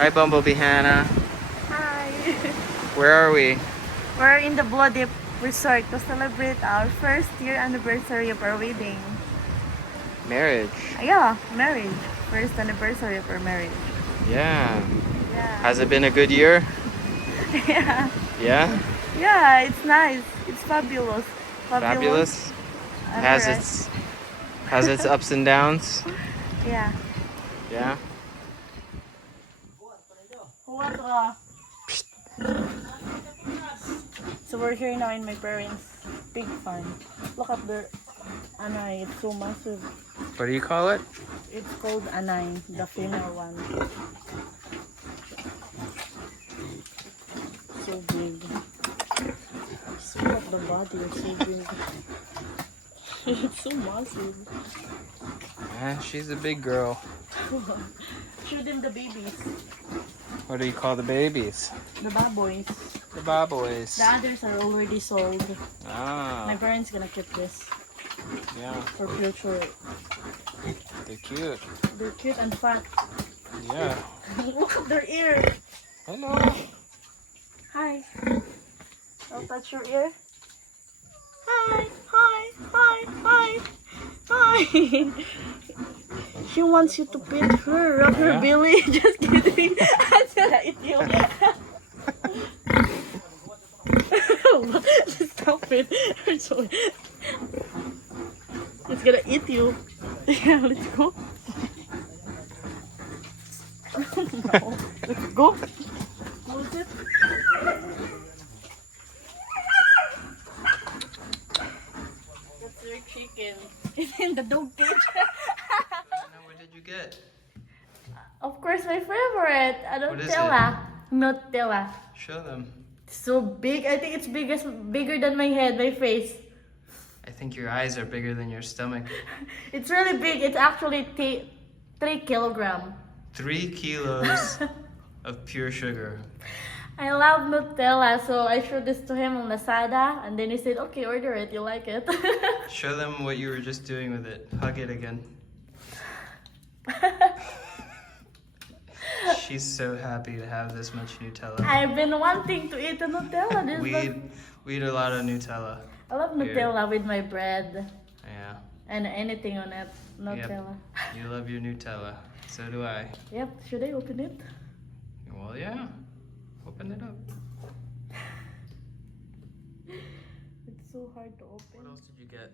Hi, Bumblebee Hannah. Hi. Where are we? We're in the Bloody Resort to celebrate our first year anniversary of our wedding. Marriage. Yeah, marriage. First anniversary of our marriage. Yeah. Yeah. Has it been a good year? Yeah. Yeah? Yeah, it's nice. It's fabulous. Fabulous? Has Everest. its ups and downs? Yeah. Yeah? What? So we're here now in my parents' pig farm. Look at the anay. It's so massive. What do you call it? It's called anay, the female one. So big. So look at the body. It's so big. It's so massive. Yeah, she's a big girl. Show them the babies. What do you call the babies? The baboys. The baboys. The others are already sold. My Ah, parents gonna keep this yeah. for future. They're cute. They're cute and fat. Yeah. Look at their ear. Hello. Hi. I'll touch your ear. Hi. Hi. Hi. Hi. Hi. She wants you to pet her, rub her Yeah. belly. Just kidding. I'm gonna eat you. Stop it. So, it's gonna eat you. Yeah, let's go. No. Let's go. Close it. That's your chicken. It's in the dog cage. What did you get? Of course, my favorite. What is Nutella. Nutella. Show them. So big. I think it's bigger than my head, my face. I think your eyes are bigger than your stomach. It's really big. It's actually 3 kilograms. 3 kilos of pure sugar. I love Nutella, so I showed this to him on Lazada, and then he said, "Okay, order it. You like it?" Show them what you were just doing with it. Hug it again. She's so happy to have this much Nutella. I've been wanting to eat a Nutella. We eat a lot of Nutella. I love Nutella with my bread Yeah. and anything on it. Nutella. You love your Nutella. So do I. Yep. Should I open it? Well, yeah. Open it up. It's so hard to What open. else did you get?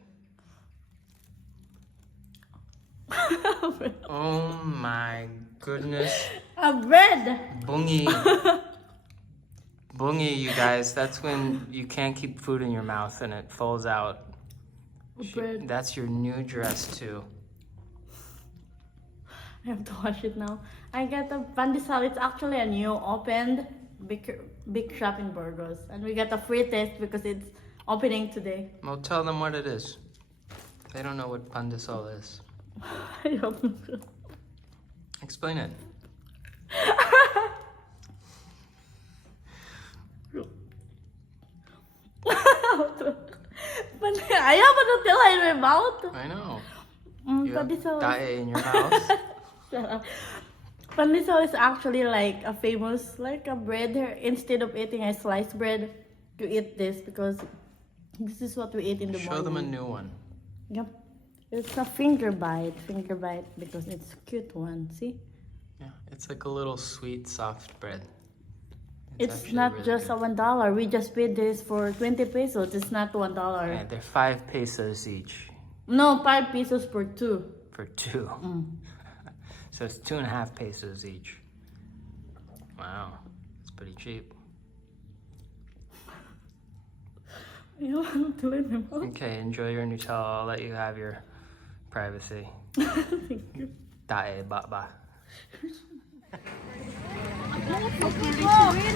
Oh my goodness. A bread. Bungy. Bungy, you guys. That's when you can't keep food in your mouth and it falls out. Bread. That's your new dress too. I have to wash it now. I got a pandesal. It's actually a new opened big shop in Burgos, and we got a free taste because it's opening today. Well, tell them what it is. They don't know what pandesal is. I don't know. Explain it. I have a Nutella in my mouth. I know. Mm, You have pandesal. dae in your mouth. Shut up. Pandesal is actually like a famous, like a bread here. Instead of eating a sliced bread, you eat this because this is what we eat in the morning. Show them a new one. Yep. It's a finger bite because it's a cute one. See? Yeah, it's like a little sweet, soft bread. It's actually not really just good. a $1. We just paid this for 20 pesos. It's not $1. Yeah, they're 5 pesos each No, 5 pesos for 2. for 2. So it's 2.5 pesos each. Wow, it's pretty cheap. You want to let him out? Okay, enjoy your Nutella. I'll let you have your privacy. Thank you. Dae baba.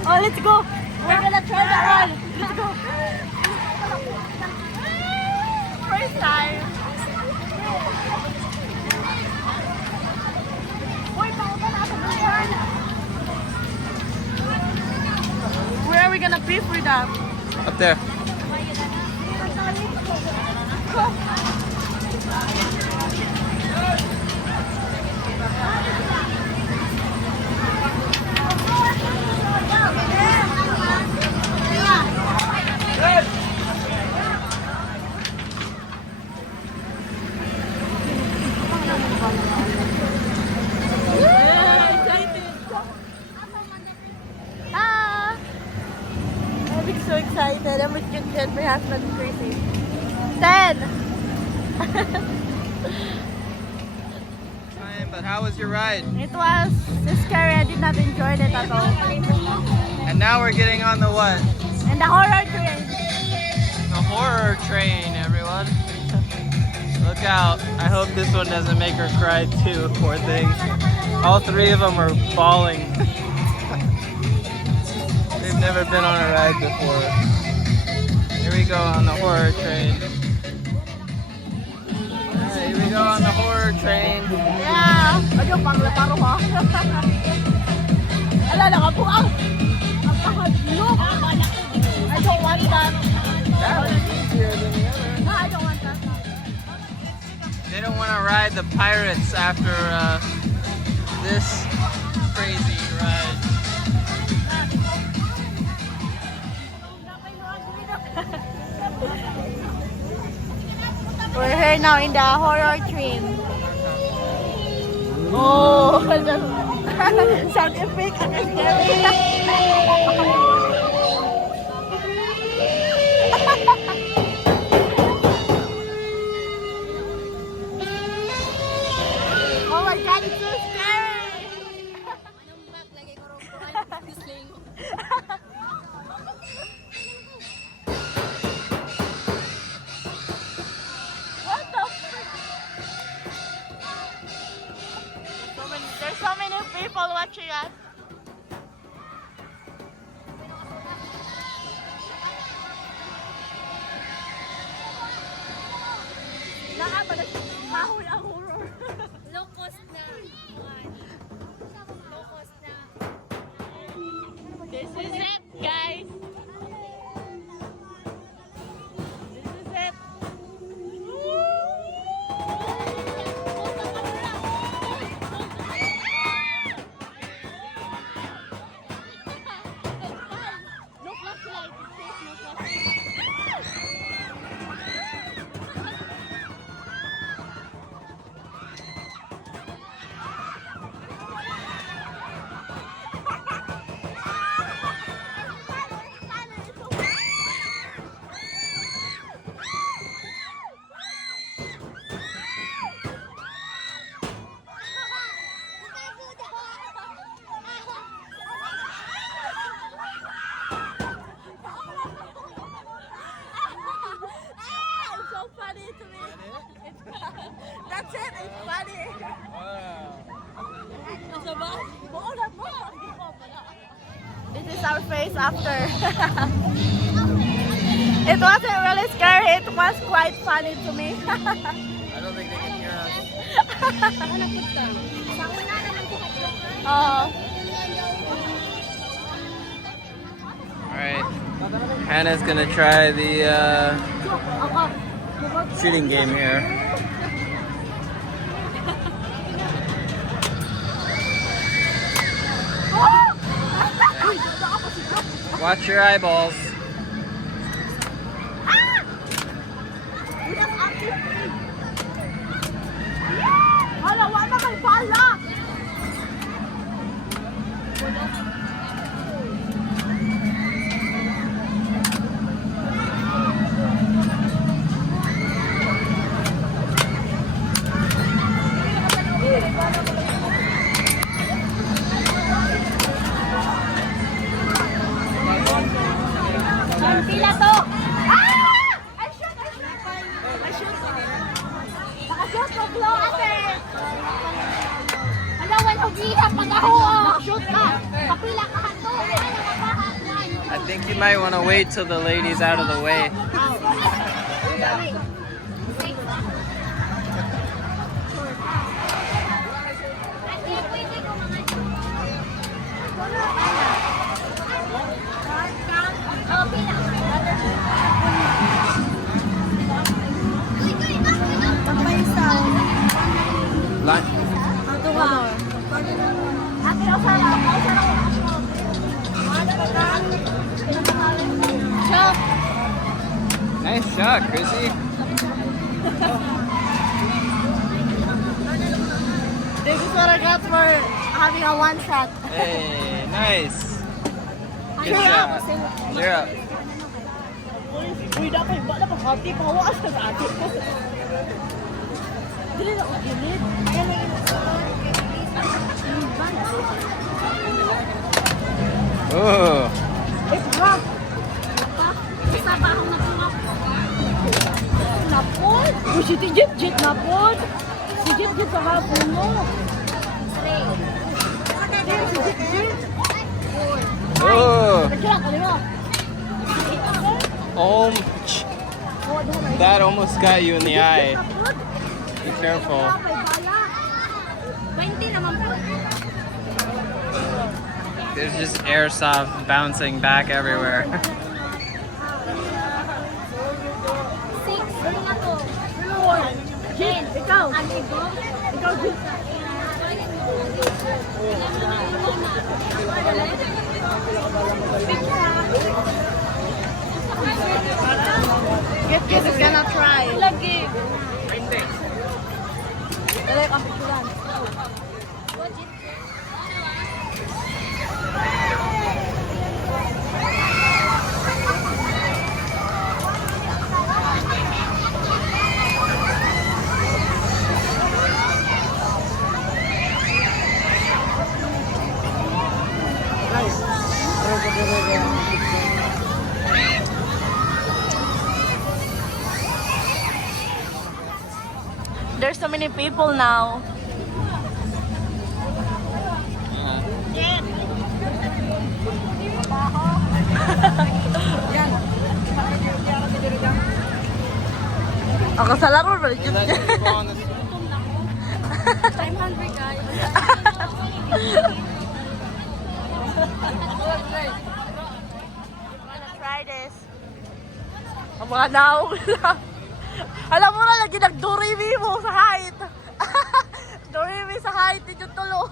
Oh, let's go. We're gonna try the run. Let's go. First time. Where are we gonna pay for that? Up there. I'm so excited. I'm with you, kid. My husband's crazy. 10! But how was your ride? It was scary. I did not enjoy it at all. And now we're getting on the what? And the horror train. The horror train, everyone. Look out. I hope this one doesn't make her cry too, poor thing. All three of them are bawling. They've never been on a ride before. Here we go on the horror train. Alright, here we go on the horror train. Yeah. Ano pang laparo ha? Ala nakabuang. Ang kahadlok. I don't want that. That was easier than the other. No, I don't want that. They don't want to ride the pirates after this crazy ride. We're here now in the horror train. Oh, the sound effect is scary. Oh my god, it's so scary! What the frick? There's so many people watching us. Nakapagahuli ang horror. Low cost na. Low cost na. This is it, guys. This is it. No flashlight. It says no flashlight. It's so funny to me. That's it. It's funny. This is our face after. It wasn't really scary. It was quite funny to me. I don't think they can hear us. Oh. Alright. Hannah's gonna try the shooting game here. Watch your eyeballs. Hala, wala kay bala. Pila to. I shoot. Nakashoot ko blow ate. Hala, wala hihap pag-aho. Shoot ka. Kapila ka to. I think you might want to wait till the lady's out of the way. Lunch. Ate, Nice shot, Chrissy. This is what I got for having a one shot. Hey, nice. Good Cheer shot. up. Cheer up. Uy, dapat ba na pag-hati pa hawa sa ate ko. Dili na uginid. Ayan na yung Oh. It's rough. isa pa akong natungap. Napod. Uy, si Tijit napod. Si Jit sa hapon mo. Three. Si Jit. Oh. Nagkilang, ano mo? That almost got you in the eye. Be careful. 20 naman po. There's just airsoft bouncing back everywhere. 6. Ano nga to? Jit, ikaw. Amigo. Ikaw, Jit. Get is gonna try. Lagi. Dali, kampikulan. There's so many people now. Ako sa laro ba? You let people on the I'm hungry, guys. Wanna try this? Ang mga naong lang. Alam mo na, lagi nag-dorimi mo sa height. Dorimi sa height, dito tulo.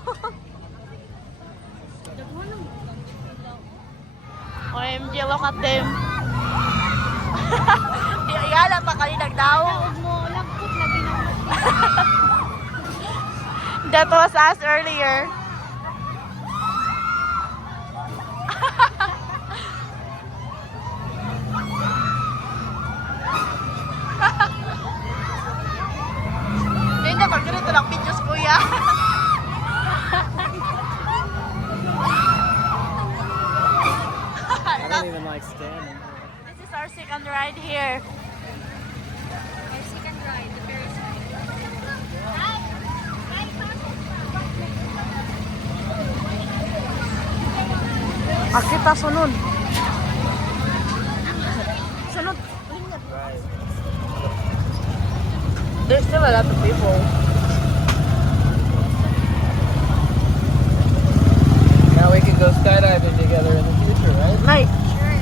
OMG, look at them. Iyala pa kayo nagdaong. Mo, lagpot lagi na. That was us earlier. Hindi, pag ganito lang videos, kuya. I don't even like standing. This is our second ride here. Our second ride, the Paris ride. Akita sunod. Sunod. There's still a lot of people. Now we can go skydiving together in the future, right? Mate. Sure.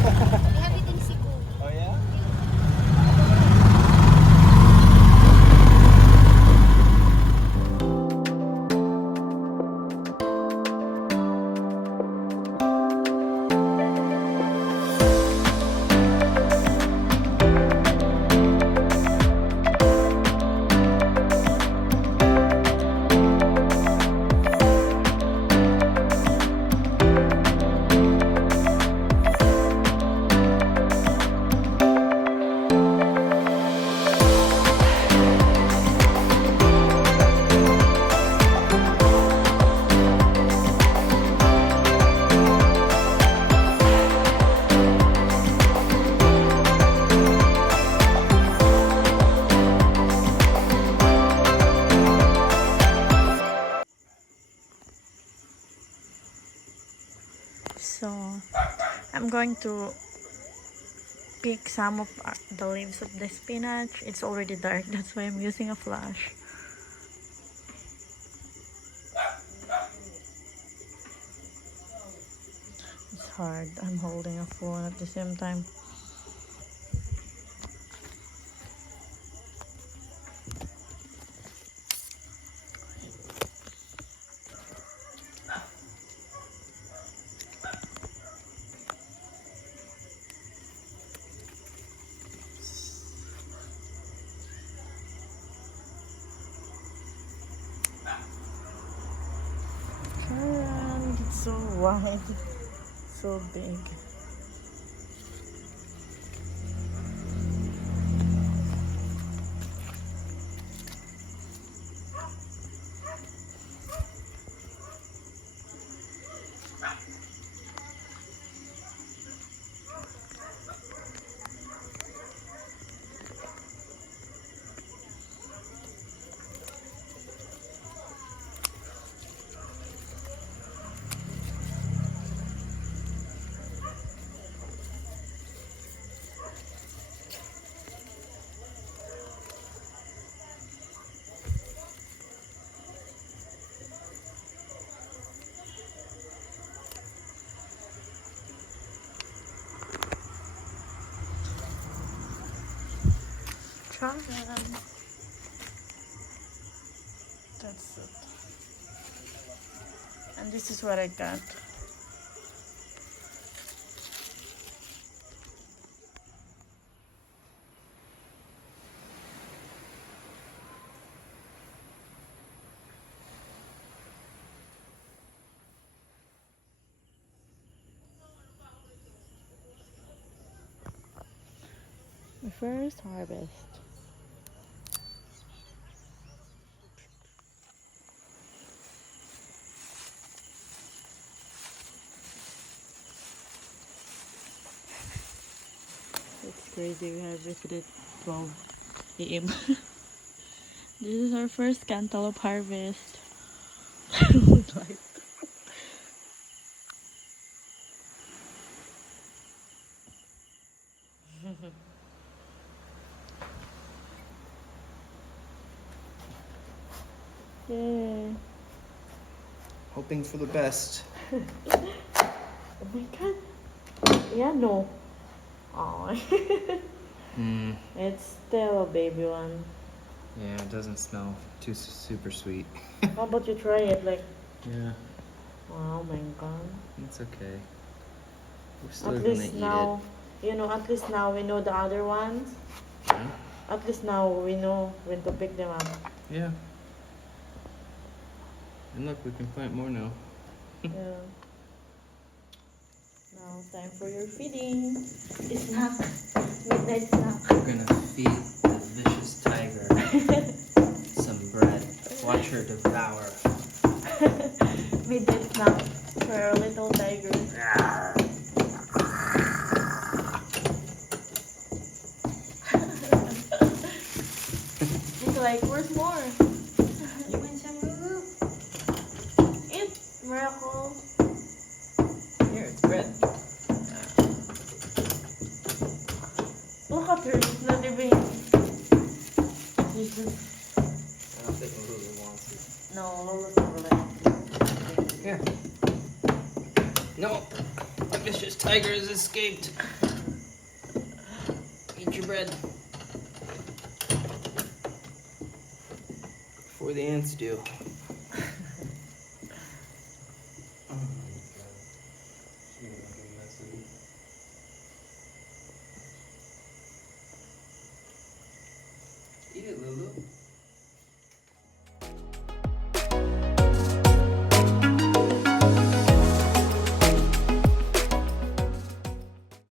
Everything siko. Oh yeah? So, I'm going to pick some of the leaves of the spinach. It's already dark, that's why I'm using a flash. It's hard. I'm holding a phone at the same time. wide. So big. Try them. That's it. And this is what I got. The first harvest. It's crazy, we harvested at 12 a.m. This is our first cantaloupe harvest. Like, yay. Hoping for the best. Oh my god. Yeah, no. Aw. It's still a baby one. Yeah, it doesn't smell too super sweet. How about you try it? Like, Yeah, oh my god. it's okay. We're still At gonna least eat now, you know, at least now we know the other ones. it. Yeah. At least now we know when to pick them up. Yeah. And look, we can plant more now. Yeah. Now time for your feeding. Snack. Midnight snack. We're gonna feed the vicious tiger some bread. Watch her devour. Midnight snack for our little tiger. It's like, where's more? You want some Lulu? Eat, Miracle. Here, it's bread. Look at her, it's not even. She's just. I don't think Lulu wants it. No, Lola's never like. Here. No! The vicious tiger has escaped. Eat your bread. Before the ants do.